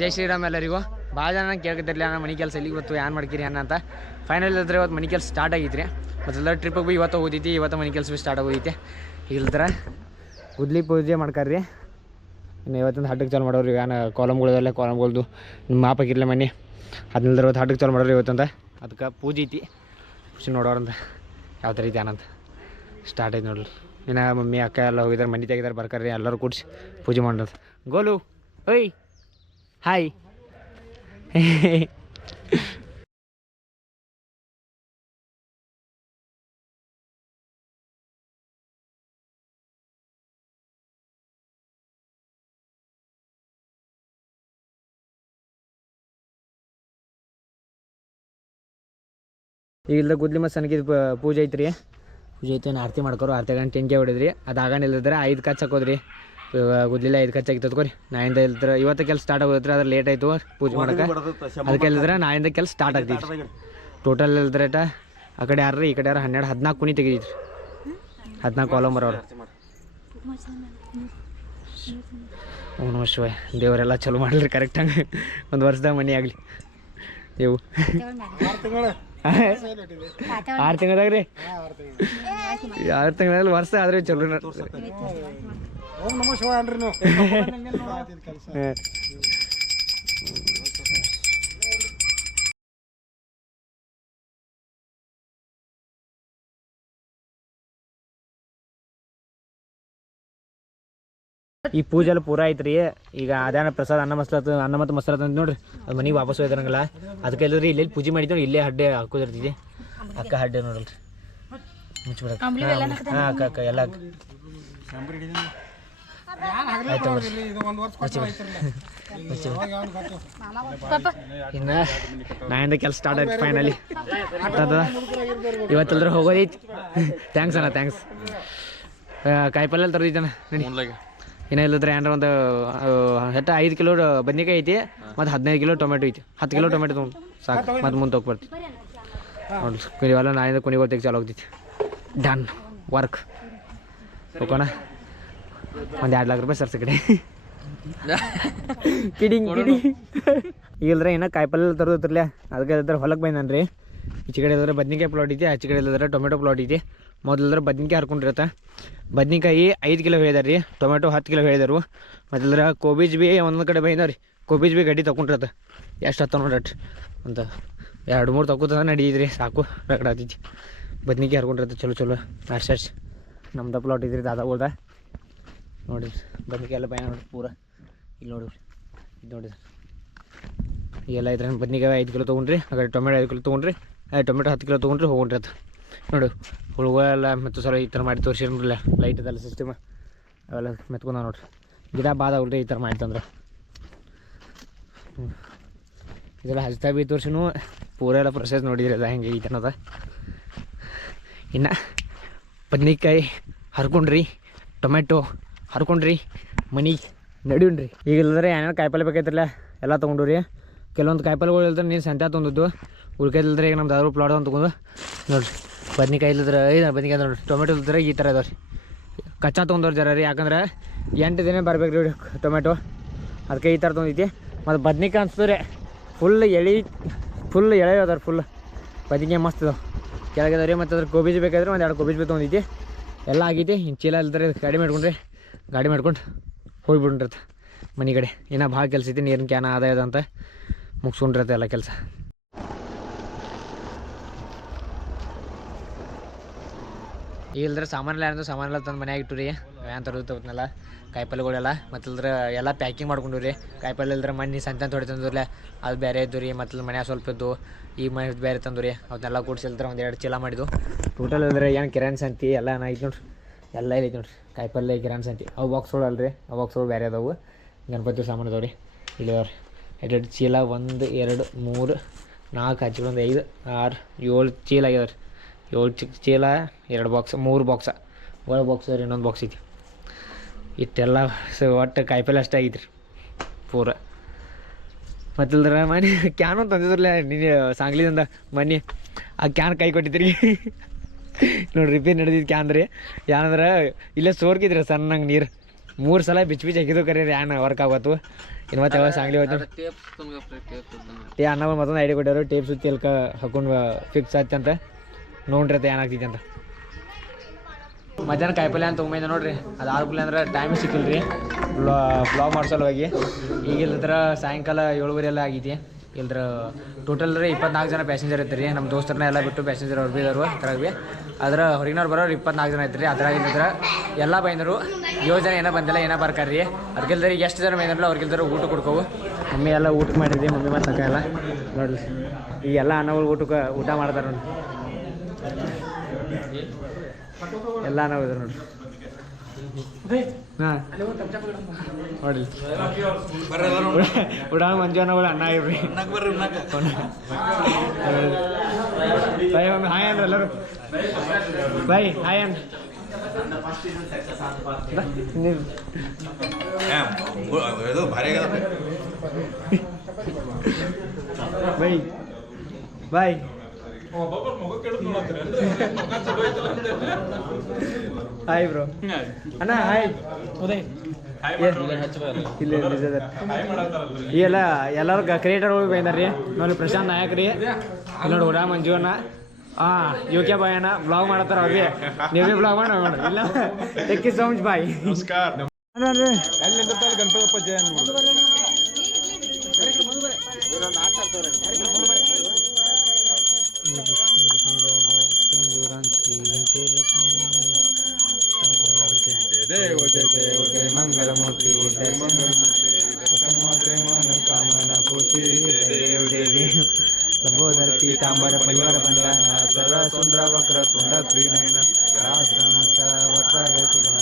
ಜೈ ಶ್ರೀರಾಮ್ ಎಲ್ಲರಿಗೂ. ಭಾಳ ಜನ ಕೇಳ್ಕೊತಿರ್ಲಿ ಅಣ್ಣ ಮನೆ ಕೆಲಸ ಎಲ್ಲಿಗೆ ಗೊತ್ತು ಏನು ಮಾಡ್ತೀರಿ ಅನ್ನ ಅಂತ. ಫೈನಲ್ ಇಲ್ದ್ರೆ ಇವತ್ತು ಮನೆ ಕೆಲಸ ಸ್ಟಾರ್ಟ್ ಆಗಿತ್ತು ರೀ. ಮತ್ತೆಲ್ಲ ಟ್ರಿಪ್ಪಿಗೆ ಭೀ ಇವತ್ತು ಹೋಗಿತ್ತು, ಇವತ್ತು ಮನೆ ಕೆಲಸ ಭೀ ಸ್ಟಾರ್ಟ್ ಆಗೋದೈತೆ. ಇಲ್ದ್ರ ಗುದ್ಲಿ ಪೂಜೆ ಮಾಡ್ಕಾರ್ರಿ. ಇನ್ನು ಇವತ್ತೊಂದು ಹಡ್ಡಕ್ಕೆ ಚಾಲು ಮಾಡೋರು. ಏನು ಕಾಲಮ್ಗಳದೆಲ್ಲ ಕಾಲಮ್ಗಳ್ದು ಮಾಪ್ ಹಾಕಿರ್ಲಿ ಮನೆ ಅದನ್ನಿಲ್ದ್ರೆ ಇವತ್ತು ಹಡ್ಡಕ್ಕೆ ಚಾಲು ಮಾಡೋರು ಇವತ್ತಂತ. ಅದಕ್ಕೆ ಪೂಜೆ ಐತಿ, ಖುಷಿ ನೋಡೋರಂತ ಯಾವ ಥರ ಐತೆ ಏನಂತ ಸ್ಟಾರ್ಟ್ ಐತೆ ನೋಡ್ರಿ. ಇನ್ನು ಮಮ್ಮಿ ಅಕ್ಕ ಎಲ್ಲ ಹೋಗಿದ್ದಾರೆ, ಮನೆ ತೆಗಿದಾರೆ ಬರ್ಕಾರ್ರಿ. ಎಲ್ಲರೂ ಕೂಡಿಸಿ ಪೂಜೆ ಮಾಡೋದು. ಗೋಲು ಓಯ್ ಹಾಯ್. ಈಗ ಗುದ್ಲಿ ಮತ್ತು ಸಣ್ಣಗಿದ ಪೂಜೆ ಐತ್ರಿ. ಪೂಜೆ ಐತೆ ಆರತಿ ಮಾಡ್ಕೊರು. ಆರತಿ ಗಂಟೆ ಟೆಂಕೆ ಹೊಡಿದ್ರಿ. ಅದು ಆಗಾಣ ಇಲ್ಲದ್ರೆ 5 ಕಚ್ಚ ಹಾಕೋದ್ರಿ. ಗುದ್ಲಿಲ್ಲ 5 ಕಚ್ಚ ಆಗಿತ್ತು ತಗೋರಿ. ನಾಯಿಂದ ಇಲ್ದ್ರೆ ಇವತ್ತು ಕೆಲಸ ಸ್ಟಾರ್ಟ್ ಆಗೋದ್ರಿ. ಅದ್ರ ಲೇಟ್ ಆಯಿತು ಪೂಜೆ ಮಾಡೋಕೆ. ಅದಕ್ಕೆ ಇಲ್ಲದ್ರೆ ನಾಯಿಂದ ಕೆಲಸ ಸ್ಟಾರ್ಟ್ ಆಗ್ತೈತಿ. ಟೋಟಲ್ ಇಲ್ದ್ರೆ ಆ ಕಡೆ ಯಾರು ಈ ಕಡೆ ಯಾರು 12-14 ಕುಣಿ ತೆಗಿದ್ರಿ. 14 ಕಾಲಮ್ ಬರೋರು. ಓ ನಮಃ ಶಿವಾಯ. ದೇವರೆಲ್ಲ ಚಲೋ ಮಾಡಲ್ರಿ ಕರೆಕ್ಟಾಗಿ. ಒಂದು ವರ್ಷದಾಗ ಮನೆ ಆಗಲಿ ಇವು 6 ತಿಂಗಳದಾಗ ರೀ. 6 ತಿಂಗಳಲ್ಲಿ ವರ್ಷ ಆದ್ರೆ ಚಲೋ. ಈ ಪೂಜೆ ಎಲ್ಲ ಪೂರ ಐತ್ರಿ. ಈಗ ಅದೇನ ಪ್ರಸಾದ ಅನ್ನ ಮತ್ತು ಮಸಾಲ ಅಂತ ನೋಡ್ರಿ. ಅದು ಮನೆಗೆ ವಾಪಸ್ ಹೋಯ್ತಾರಂಗಲ್ಲ. ಅದಕ್ಕೆ ಎಲ್ಲರಿ ಇಲ್ಲಿ ಪೂಜೆ ಮಾಡಿದ್ರು. ಇಲ್ಲೇ ಹಡ್ಡೆ ಹಾಕೋದಿರ್ತಿದ್ವಿ. ಅಕ್ಕ ಹಡ್ಡೆ ನೋಡಲ್ರಿ ಮುಚ್ಚಿಬಿಡಕ್ಕೆ. ಹಾಂ ಅಕ್ಕ ಅಕ್ಕ ಎಲ್ಲ ಆಯ್ತು. ಇನ್ನು ನಾಯಿಂದ ಕೆಲಸ ಸ್ಟಾರ್ಟ್ ಆಯ್ತು ಫೈನಲಿ. ಇವತ್ತಲ್ದ್ರೆ ಹೋಗೋದೈತಿ. ಥ್ಯಾಂಕ್ಸ್ ಅಣ್ಣ, ಥ್ಯಾಂಕ್ಸ್. ಕಾಯಿಪಲ್ಲೆ ಎಲ್ಲ ತರೋದೈತಣ್ಣ ನಡಿ. ಇನ್ನೂ ಇಲ್ಲದ್ರೆ ಏನಾರ ಒಂದು 5 ಕಿಲೋ ಬದ್ನಿಕಾಯಿ ಐತಿ ಮತ್ತು 15 ಕಿಲೋ ಟೊಮೆಟೊ ಐತಿ. 10 ಕಿಲೋ ಟೊಮೆಟೊ ತೊಗೊಂಡು ಸಾಕು. ಮತ್ತು ಮುಂದೆ ತೊಗೊಬರ್ತೀವಿ ನೋಡ್ರಿ. ಇವೆಲ್ಲ ನಾಯಿಂದ ಕೊನೆಗೊತ್ತಿಗೆ ಚಾಲು ಹೋಗ್ತೈತಿ. ಡನ್ ವರ್ಕ್ ಹೋಗೋಣ. ಒಂದು 2 ಲಾಖ ರೂಪಾಯಿ ಸರ್ಸ ಕಡೆ ಕಿಡಿಂಗ್ ಈಗಲ್ದ್ರೆ ಇನ್ನೂ ಕಾಯಿಪಲ್ಲೆ ತರೋದಿರ್ಲಿ. ಅದಕ್ಕೆ ಇಲ್ದ್ರೆ ಹೊಲಕ್ಕೆ ಬಂದಾನೆ ರೀ. ಈಚೆ ಕಡೆ ಇಲ್ಲದ್ರೆ ಬದ್ನಿಕಾಯಿ ಪ್ಲಾಟ್ ಐತಿ, ಆಚೆ ಕಡೆ ಇಲ್ಲದ್ರೆ ಟೊಮೆಟೊ ಪ್ಲಾಟ್ ಐತಿ. ಮೊದಲಿದ್ರೆ ಬದ್ನಿಕಾಯಿ ಹರ್ಕೊಂಡಿರತ್ತೆ. ಬದ್ನಿಕಾಯಿ 5 ಕಿಲೋ ಹೇಳಿದಾರೆ ರೀ. ಟೊಮೆಟೊ 10 ಕಿಲೋ ಹೇಳಿದರು. ಮೊದಲಿದ್ರೆ ಕೋಬೀಜ್ ಭೀ ಒಂದೊಂದು ಕಡೆ ಬೈದಾವ ರೀ. ಕೋಬೀಜ್ ಭೀ ಗಡ್ಡಿ ತೊಗೊಂಡಿರತ್ತೆ. ಎಷ್ಟು ಹತ್ತ ನೋಡ್ರಿ ಅಂತ 2-3 ತಗೋತ ನಡೀದ್ರಿ. ಸಾಕು ರಗಡ ಆಗ್ತೈತಿ. ಬದ್ನಿಕಾಯಿ ಹರ್ಕೊಂಡಿರತ್ತೆ ಚಲೋ ಚಲೋ ಅರ್ಶ್. ನಮ್ದು ಪ್ಲಾಟ್ ಇದ್ರಿ ದಾದಾಗಳ್ದ ನೋಡಿರಿ. ಬದ್ನಿಕಾಯಿ ಎಲ್ಲ ಬಯ ನೋಡ್ರಿ ಪೂರ. ಇಲ್ಲಿ ನೋಡಿರಿ ಇದು ನೋಡಿರಿ ಎಲ್ಲ ಇದ್ರೆ ಬದ್ನಿಕಾಯಿ 5 ಕಿಲೋ ತೊಗೊಂಡ್ರಿ. ಹಾಗಾದ್ರೆ ಟೊಮೆಟೊ 5 ಕಿಲೋ ತೊಗೊಂಡ್ರಿ. ಟೊಮೆಟೊ 10 ಕಿಲೋ ತೊಗೊಂಡ್ರಿ. ಹೋಗ್ರಿ ನೋಡು. ಹುಳುಗಳೆಲ್ಲ ಮತ್ತು ಸಲ ಈ ಥರ ಮಾಡಿ ತೋರಿಸಿರಲ್ಲ. ಲೈಟ್ ಅದೆಲ್ಲ ಸಿಸ್ಟಮ್ ಅವೆಲ್ಲ ಮೆತ್ಕೊಂಡ ನೋಡ್ರಿ. ಗಿಡ ಬಾದಾವಲ್ರಿ ಈ ಥರ ಮಾಡ್ತಂದ್ರೆ. ಇದೆಲ್ಲ ಹಚ್ತಾ ಭೀ ತೋರಿಸಿನೂ ಪೂರ ಎಲ್ಲ ಪ್ರೊಸೆಸ್ ನೋಡಿದ್ರಿ ಅದ ಹೆಂಗೆ ಈ ಥರದ. ಇನ್ನು ಬದ್ನಿಕಾಯಿ ಹರ್ಕೊಂಡ್ರಿ, ಟೊಮೆಟೊ ಹರ್ಕೊಂಡ್ರಿ, ಮನೆ ನಡಿವ್ರಿ. ಈಗ ಇಲ್ಲದ್ರೆ ಏನೇನು ಕಾಯಿಪಲ್ಲೆ ಬೇಕೈತಿರಲ್ಲ ಎಲ್ಲ ತೊಗೊಂಡ್ರಿ. ಕೆಲವೊಂದು ಕಾಯಿಪಲ್ಲೆಗಳು ಇಲ್ದ್ರೆ ನೀನು ಸಂತೆ ತೊಗೊಂಡಿದ್ದು. ಉಳ್ಕೈದಿಲ್ದ್ರೆ ಈಗ ನಮ್ದು ಯಾವ್ದು ಪ್ಲಾಟ್ ಒಂದು ತೊಗೊಂಡು ನೋಡಿರಿ. ಬದ್ನಿಕಾಯಿ ಇಲ್ಲದ್ರೆ ಬದ್ನಿಕಾಯಿ ನೋಡಿರಿ. ಟೊಮೆಟೊ ಇಲ್ದ್ರೆ ಈ ಥರ ಇದಾವೆ ರೀ. ಕಚ್ಚಾ ತೊಗೊಂಡವ್ರು ಜರ ರೀ. ಯಾಕಂದ್ರೆ 8 ದಿನ ಬರ್ಬೇಕು ರೀ ಟೊಮೆಟೊ. ಅದಕ್ಕೆ ಈ ಥರ ತೊಗೊಂಡೈತಿ. ಮತ್ತು ಬದ್ನಿಕಾಯಿ ಅನ್ಸಿದ್ರೆ ಫುಲ್ ಎಳೆ ಅದಾವೆ. ಫುಲ್ ಬದ್ನಿಕಾಯಿ ಮಸ್ತ್ ಇದಾವೆ. ಕೆಳಗಿದಾವೆ ರೀ. ಮತ್ತು ಅದ್ರ ಕೋಬೀಜ್ ಬೇಕಾದ್ರೆ ಒಂದು 2 ಕೋಬೀಜ್ ಭೀ ತೊಗೊಂಡೈತಿ. ಎಲ್ಲ ಆಗೈತಿ. ಇನ್ನು ಚೀಲ ಇಲ್ದ್ರೆ ಗಾಡಿ ಮಾಡ್ಕೊಂಡು ಹೋಗ್ಬಿಟ್ಟಿರತ್ತೆ ಮನೆ ಕಡೆ. ಇನ್ನೂ ಭಾಳ ಕೆಲಸ ಐತಿ. ನೀರಿನ ಕ್ಯಾನ ಆದಾಯದ ಅಂತ ಮುಗಿಸ್ಕೊಂಡಿರತ್ತೆ ಎಲ್ಲ ಕೆಲಸ. ಈಗ ಇಲ್ದ್ರೆ ಸಾಮಾನೆಲ್ಲ ತಂದು ಮನೆಯಾಗ ಇಟ್ಟು ರೀ. ಏನು ತರೋದು ತಗೋದ್ನಲ್ಲ ಕಾಯಿಪಲ್ಲೆಗಳೆಲ್ಲ. ಮತ್ತಿಲ್ದ್ರೆ ಎಲ್ಲ ಪ್ಯಾಕಿಂಗ್ ಮಾಡ್ಕೊಂಡು ರೀ. ಕಾಯಿಪಲ್ಲೆ ಇಲ್ದ್ರೆ ಮನೆ ಸಂತೆ ಅಂತ ಹೊಡಿ ತಂದ್ರಲ್ಲ ಅದು ಬೇರೆ ಇದ್ದು ರೀ. ಮತ್ತು ಮನೆ ಸ್ವಲ್ಪ ಇದ್ದು ಈ ಮನೆ ಬೇರೆ ತಂದು ರೀ. ಅವನ್ನೆಲ್ಲ ಕೂಡಿಸಿಲ್ದ್ರೆ ಒಂದು 2 ಚೀಲ ಮಾಡಿದ್ದು. ಟೋಟಲ್ ಇಲ್ದ್ರೆ ಏನು ಕಿರಾಣಿ ಸಂತಿ ಎಲ್ಲ ಐತೆ ನೋಡ್ರಿ. ಎಲ್ಲ ಐತೆ ನೋಡ್ರಿ. ಕಾಯಿಪಲ್ಲೆ ಕಿರಾಣಿ ಸಂತಿ. ಅವು ಬಾಕ್ಸ್ಗಳು ಅಲ್ರಿ. ಆ ಬಾಕ್ಸ್ಗಳು ಬೇರೆ ಅದಾವು. ಗಣಪತಿ ಸಾಮಾನು ಅದಾವೆ ರೀ. ಇಲ್ಲಿ ಅದಾವೆ ರೀ 2 ಚೀಲ. 1 2 3 4 ಹಚ್ಚಿ 1 5 6 7 ಚೀಲ ಆಗ್ಯಾವ ರೀ. 7 ಚಿಕ್ಕ ಚೀಲ 2 ಬಾಕ್ಸ್ 3 ಬಾಕ್ಸ. ಒಳಗೆ ಬಾಕ್ಸ್ ರೀ. ಇನ್ನೊಂದು ಬಾಕ್ಸ್ ಐತಿ. ಇಷ್ಟೆಲ್ಲ ಒಟ್ಟು ಕಾಯಿಪಲ್ಲೆ ಅಷ್ಟೇ ಆಗೈತಿ ರೀ ಪೂರ. ಮತ್ತಿಲ್ದ್ರೆ ಮನೆ ಕ್ಯಾನು ತಂದಿದ್ರಲ್ಲ ನೀನು ಸಾಂಗ್ಲಿದಿಂದ ಮನೆ. ಆ ಕ್ಯಾನ್ ಕೈ ಕೊಟ್ಟಿದ್ರಿ ನೋಡ್ರಿ. ರಿಪೇರ್ ನಡೆದಿದ್ದು ಕ್ಯಾನ್ ರೀ. ಏನಂದ್ರೆ ಇಲ್ಲೇ ಸೋರ್ಕಿದ್ರಿ ಸಣ್ಣಂಗೆ ನೀರು. 3 ಸಲ ಬಿಚ್ಚಿ ಹಾಕಿದ್ದು ಕರೀರಿ ಯಾನ್ ವರ್ಕ್ ಆಗೋತು ಇನ್ನು ಮತ್ತೆ ಯಾವಾಗ ಸಾಂಗ್ಲಿ ಹೋಯ್ತು ಟೇ ಅನ್ನ ಮತ್ತೊಂದು ಐಡಿಯಾ ಕೊಟ್ಟಾರು ಟೇಪ್ ಸುತ್ತಿ ಎಲ್ಕ ಹಾಕೊಂಡು ಫಿಕ್ಸ್ ಆಯ್ತು ಅಂತ ನೋಡ್ರಿ ಅದು ಏನಾಗ್ತೈತೆ ಅಂತ ಮಧ್ಯಾಹ್ನ ಕಾಯಿಪಲ್ಯ ಅಂತ ತೊಗೊಂಬಂದ ನೋಡ್ರಿ ಅದು ಆದ್ಕೂಲೆ ಅಂದ್ರೆ ಟೈಮ್ ಸಿಕ್ಕಿಲ್ಲ ರೀ ಬ್ಲಾಗ್ ಮಾಡ್ಸೋಲ್ಲ ಹೋಗಿ ಈಗ ಇಲ್ಲದ್ರ ಸಾಯಂಕಾಲ 7:30 ಎಲ್ಲ ಆಗೈತಿ ಇಲ್ದ್ರ ಟೋಟಲ್ ರೀ 24 ಜನ ಪ್ಯಾಸೆಂಜರ್ ಐತ್ರಿ ನಮ್ಮ ದೋಸ್ತರನ್ನ ಎಲ್ಲ ಬಿಟ್ಟು ಪ್ಯಾಸೆಂಜರ್ ಅವ್ರು ಬಿ ಇದಾರು ಅದ್ರಾಗ ಬಿ ಅದ್ರ ಹೊರಗಿನವ್ರು ಬರೋರು 24 ಜನ ಐತ್ರಿ ಅದ್ರಾಗ ಇಲ್ಲದ್ರ ಎಲ್ಲ ಬೈಂದರು 7 ಜನ ಏನೋ ಬಂದಿಲ್ಲ ಏನೋ ಬರ್ಕಾರ್ರಿ ಅದಕ್ಕಿಲ್ದ್ರೆ ಎಷ್ಟು ಜನ ಬೈಂದ್ರಲ್ಲ ಅವ್ರಿಗಿಲ್ದ್ರೆ ಊಟ ಕೊಡ್ಕೋವು ಮಮ್ಮಿ ಎಲ್ಲ ಊಟಕ್ಕೆ ಮಾಡಿದ್ವಿ ಮಮ್ಮಿ ಮತ್ತು ಅಕ್ಕ ಎಲ್ಲ ನೋಡ್ರಿ ಈ ಎಲ್ಲ ಅನ್ನಗಳು ಊಟ ಮಾಡ್ತಾರೆ ನೋಡಿ ಎಲ್ಲ ಅನ್ನವು ಇದ್ರು ನೋಡ್ರಿ ಹಾಂ ನೋಡ್ರಿ ಉಡಾಣ ಮಂಜು ಅನ್ನಗಳು ಅನ್ನ ಆಗಿವ್ರಿ ಬೈ ಮಮ್ಮಿ ಹಾಯ್ ಅಂದ್ರೆ ಎಲ್ಲರೂ ಬೈ ಹಾಯ್ ಅಂದ್ ಬೈ ಬಾಯ್ ಹಾಯ್ ಬ್ರೋ ಅಣ್ಣ ಹಾಯ್ ಉದಯ್ ಇಲ್ಲ ಈ ಎಲ್ಲರೂ ಕ್ರಿಯೇಟರ್ಗಳು ಬೈದಾರ್ರಿ ನೋಡಿ ಪ್ರಶಾಂತ್ ನಾಯಕ್ ರೀ ನೋಡಿ ಉಡಾ ಮಂಜು ಅಣ್ಣ ಯುಕೆ ಬಾಯ್ ಅಣ್ಣ ಬ್ಲಾಗ್ ಮಾಡತ್ತಾರ ಅವ್ರಿಗೆ ನೀವೇ ಬ್ಲಾಗ್ ಮಾಡಿ ಇಲ್ಲ thank you so much bye ನಮಸ್ಕಾರ ಗಣಪತಪ್ಪ ಜಯ ದೇವ ಜಯ ದೇವ ಜಯ ಮಂಗಳಮೂರ್ತಿ ಜಯ ಮಂಗಳಮೂರ್ತಿ मन कामना पूर्ति देव देवी लंबोदर पीतांबर परिवार बंधना सर्व सुंदर वक्र तुंड क्रीनयन सहस्रमुख वरद सुगुण